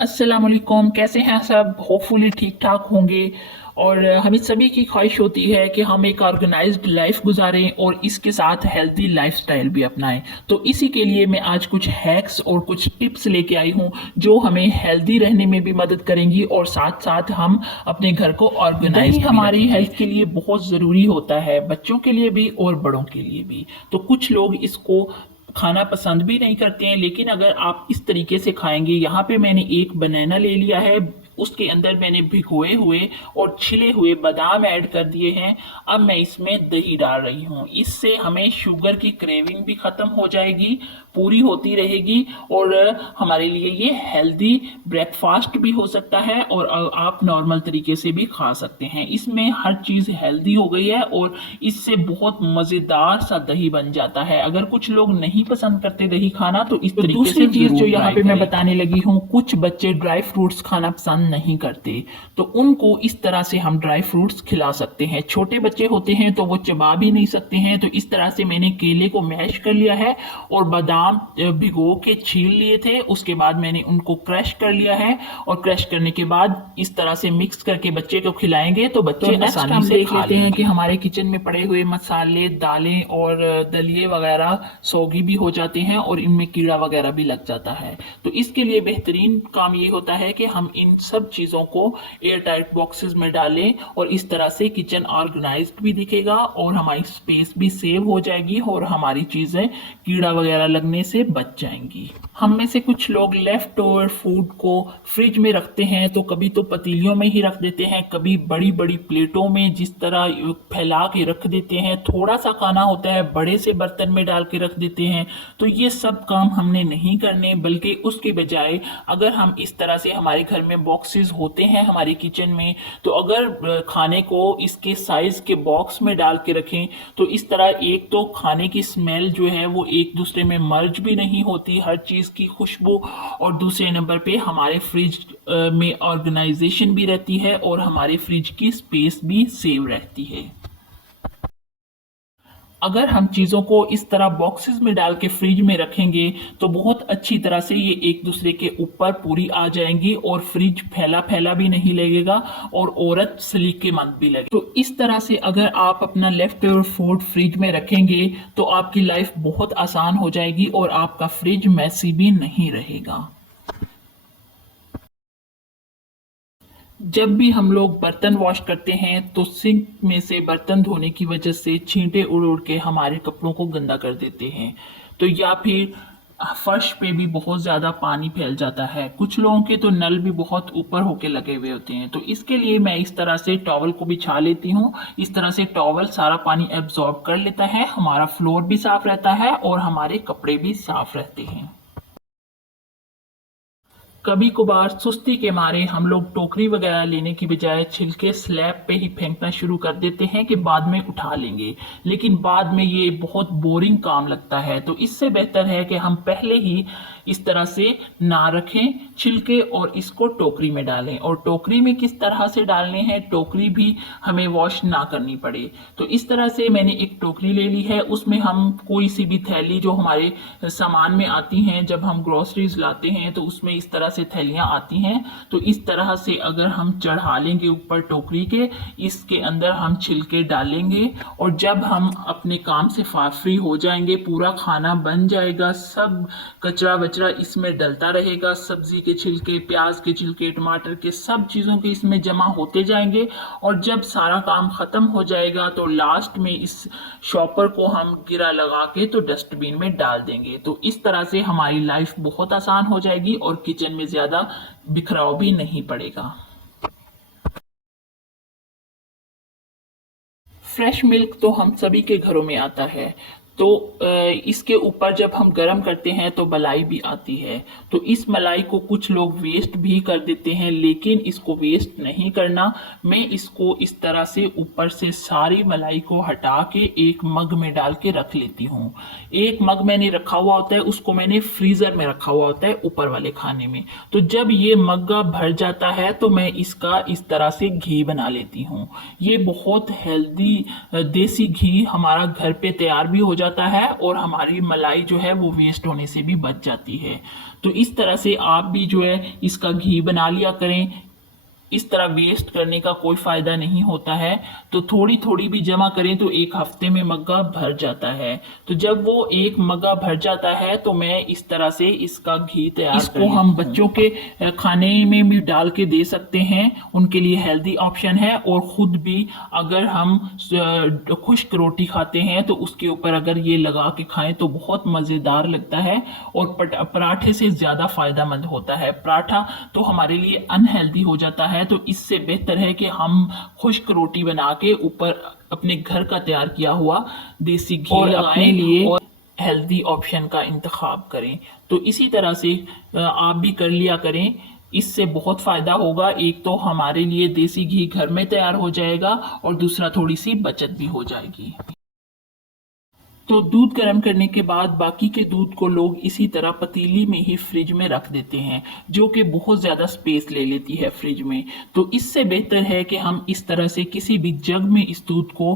अस्सलाम वालेकुम। कैसे हैं सब? होपफुली ठीक ठाक होंगे। और हमें सभी की ख्वाहिश होती है कि हम एक ऑर्गेनाइज्ड लाइफ गुजारें और इसके साथ हेल्दी लाइफस्टाइल भी अपनाएं। तो इसी के लिए मैं आज कुछ हैक्स और कुछ टिप्स लेके आई हूं जो हमें हेल्दी रहने में भी मदद करेंगी और साथ साथ हम अपने घर को ऑर्गेनाइज हमारी हेल्थ के लिए बहुत ज़रूरी होता है, बच्चों के लिए भी और बड़ों के लिए भी। तो कुछ लोग इसको खाना पसंद भी नहीं करते हैं, लेकिन अगर आप इस तरीके से खाएंगे, यहाँ पे मैंने एक बनाना ले लिया है, उसके अंदर मैंने भिगोए हुए और छिले हुए बादाम ऐड कर दिए हैं। अब मैं इसमें दही डाल रही हूँ। इससे हमें शुगर की क्रेविंग भी ख़त्म हो जाएगी, पूरी होती रहेगी और हमारे लिए ये हेल्दी ब्रेकफास्ट भी हो सकता है और आप नॉर्मल तरीके से भी खा सकते हैं। इसमें हर चीज़ हेल्दी हो गई है और इससे बहुत मज़ेदार सा दही बन जाता है। अगर कुछ लोग नहीं पसंद करते दही खाना तो इस तरीके से दूसरी चीज़ जो यहाँ पे मैं बताने लगी हूँ, कुछ बच्चे ड्राई फ्रूट्स खाना पसंद नहीं करते, तो उनको इस तरह से हम ड्राई फ्रूट्स खिला सकते हैं। छोटे बच्चे होते हैं तो वो चबा भी नहीं सकते हैं, तो इस तरह से मैंने केले को मैश कर लिया है और बादाम भिगो के छील लिए थे। उसके बाद मैंने उनको क्रश कर लिया है और क्रश करने के बाद इस तरह से मिक्स करके बच्चे को खिलाएंगे तो बच्चे आसानी से देख लेते हैं कि हमारे किचन में पड़े हुए मसाले, दालें और दलिए वगैरह सौगी भी हो जाते हैं और इनमें कीड़ा वगैरह भी लग जाता है। तो इसके लिए बेहतरीन काम ये होता है कि हम इन सब चीज़ों को एयर टाइट बॉक्सेस में डालें और इस तरह से किचन ऑर्गेनाइज्ड भी दिखेगा और हमारी स्पेस भी सेव हो जाएगी और हमारी चीज़ें कीड़ा वगैरह लगने से बच जाएंगी। हम में से कुछ लोग लेफ्ट ओवर फूड को फ्रिज में रखते हैं, तो कभी तो पतीलियों में ही रख देते हैं, कभी बड़ी बड़ी प्लेटों में जिस तरह फैला के रख देते हैं। थोड़ा सा खाना होता है बड़े से बर्तन में डाल के रख देते हैं। तो ये सब काम हमने नहीं करने, बल्कि उसके बजाय अगर हम इस तरह से, हमारे घर में बॉक्सेस होते हैं हमारे किचन में, तो अगर खाने को इसके साइज के बॉक्स में डाल के रखें तो इस तरह एक तो खाने की स्मेल जो है वो एक दूसरे में मर्ज भी नहीं होती, हर चीज़ की खुशबू, और दूसरे नंबर पे हमारे फ्रिज में ऑर्गेनाइजेशन भी रहती है और हमारे फ्रिज की स्पेस भी सेव रहती है। अगर हम चीज़ों को इस तरह बॉक्सेस में डाल के फ्रिज में रखेंगे तो बहुत अच्छी तरह से ये एक दूसरे के ऊपर पूरी आ जाएंगी और फ्रिज फैला फैला भी नहीं लगेगा और औरत सलीकेमंद भी लगे। तो इस तरह से अगर आप अपना लेफ्ट ओवर फूड फ्रिज में रखेंगे तो आपकी लाइफ बहुत आसान हो जाएगी और आपका फ्रिज मैसी भी नहीं रहेगा। जब भी हम लोग बर्तन वॉश करते हैं तो सिंक में से बर्तन धोने की वजह से छींटे उड़ उड़ के हमारे कपड़ों को गंदा कर देते हैं, तो या फिर फर्श पे भी बहुत ज़्यादा पानी फैल जाता है। कुछ लोगों के तो नल भी बहुत ऊपर होके लगे हुए होते हैं, तो इसके लिए मैं इस तरह से टॉवल को बिछा लेती हूँ। इस तरह से टॉवल सारा पानी एब्जॉर्ब कर लेता है, हमारा फ्लोर भी साफ रहता है और हमारे कपड़े भी साफ रहते हैं। कभी कभार सुस्ती के मारे हम लोग टोकरी वगैरह लेने की बजाय छिलके स्लैब पे ही फेंकना शुरू कर देते हैं कि बाद में उठा लेंगे, लेकिन बाद में ये बहुत बोरिंग काम लगता है। तो इससे बेहतर है कि हम पहले ही इस तरह से ना रखें छिलके और इसको टोकरी में डालें। और टोकरी में किस तरह से डालने हैं, टोकरी भी हमें वॉश ना करनी पड़े। तो इस तरह से मैंने एक टोकरी ले ली है, उसमें हम कोई सी भी थैली जो हमारे सामान में आती हैं, जब हम ग्रोसरीज लाते हैं तो उसमें इस तरह से थैलियां आती हैं, तो इस तरह से अगर हम चढ़ा लेंगे ऊपर टोकरी के, इसके अंदर हम छिलके डालेंगे और जब हम अपने काम से फ्री हो जाएंगे, पूरा खाना बन जाएगा, सब कचरा वचरा इसमें डलता रहेगा, सब्जी के छिलके, प्याज के छिलके, टमाटर के, सब चीज़ों के इसमें जमा होते जाएंगे और जब सारा काम ख़त्म हो जाएगा तो लास्ट में इस शॉपर को हम गिरा लगा के तो डस्टबिन में डाल देंगे। तो इस तरह से हमारी लाइफ बहुत आसान हो जाएगी और किचन में ज़्यादा बिखराव भी नहीं पड़ेगा। फ्रेश मिल्क तो हम सभी के घरों में आता है, तो इसके ऊपर जब हम गर्म करते हैं तो मलाई भी आती है। तो इस मलाई को कुछ लोग वेस्ट भी कर देते हैं, लेकिन इसको वेस्ट नहीं करना। मैं इसको इस तरह से ऊपर से सारी मलाई को हटा के एक मग में डाल के रख लेती हूँ। एक मग मैंने रखा हुआ होता है, उसको मैंने फ्रीज़र में रखा हुआ होता है ऊपर वाले खाने में। तो जब ये मग्गा भर जाता है तो मैं इसका इस तरह से घी बना लेती हूँ। ये बहुत हेल्दी देसी घी हमारा घर पे तैयार भी हो जाता जाता है और हमारी मलाई जो है वो वेस्ट होने से भी बच जाती है। तो इस तरह से आप भी जो है इसका घी बना लिया करें। इस तरह वेस्ट करने का कोई फायदा नहीं होता है। तो थोड़ी थोड़ी भी जमा करें तो एक हफ्ते में मग्गा भर जाता है। तो जब वो एक मग्गा भर जाता है तो मैं इस तरह से इसका घी तैयार इसको हम बच्चों के खाने में भी डाल के दे सकते हैं, उनके लिए हेल्दी ऑप्शन है। और खुद भी अगर हम खुश्क रोटी खाते हैं तो उसके ऊपर अगर ये लगा के खाएं तो बहुत मज़ेदार लगता है और पराठे से ज़्यादा फायदेमंद होता है। पराठा तो हमारे लिए अनहेल्दी हो जाता है, तो इससे बेहतर है कि हम खुश्क रोटी बना के ऊपर अपने घर का तैयार किया हुआ देसी घी लगाने लिए और हेल्दी ऑप्शन का इंतखाब करें। तो इसी तरह से आप भी कर लिया करें, इससे बहुत फ़ायदा होगा। एक तो हमारे लिए देसी घी घर में तैयार हो जाएगा और दूसरा थोड़ी सी बचत भी हो जाएगी। तो दूध गर्म करने के बाद बाकी के दूध को लोग इसी तरह पतीली में ही फ्रिज में रख देते हैं, जो कि बहुत ज़्यादा स्पेस ले लेती है फ्रिज में। तो इससे बेहतर है कि हम इस तरह से किसी भी जग में इस दूध को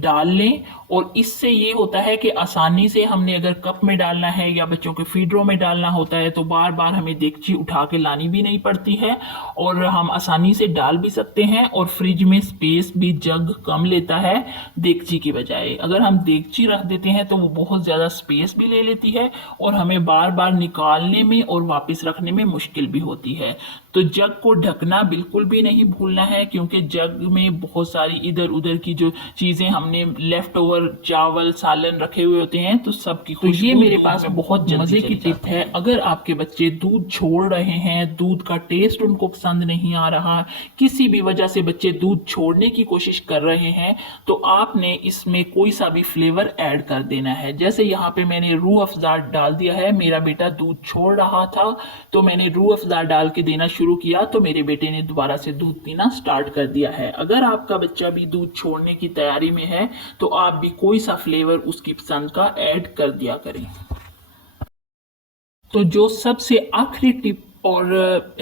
डाल लें। और इससे ये होता है कि आसानी से हमने अगर कप में डालना है या बच्चों के फीडरों में डालना होता है तो बार बार हमें देगची उठा के लानी भी नहीं पड़ती है और हम आसानी से डाल भी सकते हैं। और फ्रिज में स्पेस भी जग कम लेता है देगची की बजाय। अगर हम देगची रख देते हैं तो वो बहुत ज़्यादा स्पेस भी ले लेती है और हमें बार बार निकालने में और वापस रखने में मुश्किल भी होती है। तो जग को ढकना बिल्कुल भी नहीं भूलना है, क्योंकि जग में बहुत सारी इधर उधर की जो चीज़ें हमने लेफ्ट ओवर चावल सालन रखे हुए होते हैं तो सबकी तो ये मेरे पास बहुत मज़े की टिप है। अगर आपके बच्चे दूध छोड़ रहे हैं, दूध का टेस्ट उनको पसंद नहीं आ रहा, किसी भी वजह से बच्चे दूध छोड़ने की कोशिश कर रहे हैं, तो आपने इसमें कोई सा भी फ्लेवर ऐड कर देना है। जैसे यहाँ पे मैंने रूह अफ़ज़ा डाल दिया है, मेरा बेटा दूध छोड़ रहा था तो मैंने रूह अफ़ज़ा डाल के देना शुरू किया तो मेरे बेटे ने दोबारा से दूध पीना स्टार्ट कर दिया है। अगर आपका बच्चा भी दूध छोड़ने की तैयारी में है तो आप भी कोई सा फ्लेवर उसकी पसंद का ऐड कर दिया करें। तो जो सबसे आखिरी टिप और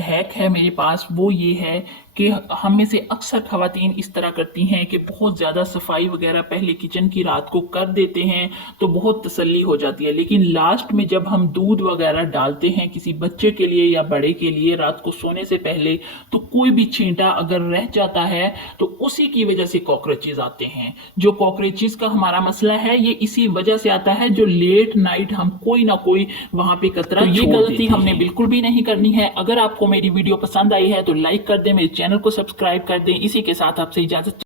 हैक है मेरे पास वो ये है कि हम में से अक्सर ख़वातीन इस तरह करती हैं कि बहुत ज़्यादा सफाई वगैरह पहले किचन की रात को कर देते हैं तो बहुत तसल्ली हो जाती है, लेकिन लास्ट में जब हम दूध वगैरह डालते हैं किसी बच्चे के लिए या बड़े के लिए रात को सोने से पहले, तो कोई भी छींटा अगर रह जाता है तो उसी की वजह से कॉकरोचेज आते हैं। जो कॉकरोचेज का हमारा मसला है ये इसी वजह से आता है जो लेट नाइट हम कोई ना कोई वहाँ पे कतरा, तो ये गलती हमने बिल्कुल भी नहीं करनी है। अगर आपको मेरी वीडियो पसंद आई है तो लाइक कर दें, मेरे चैनल को सब्सक्राइब कर दें। इसी के साथ आपसे इजाजत।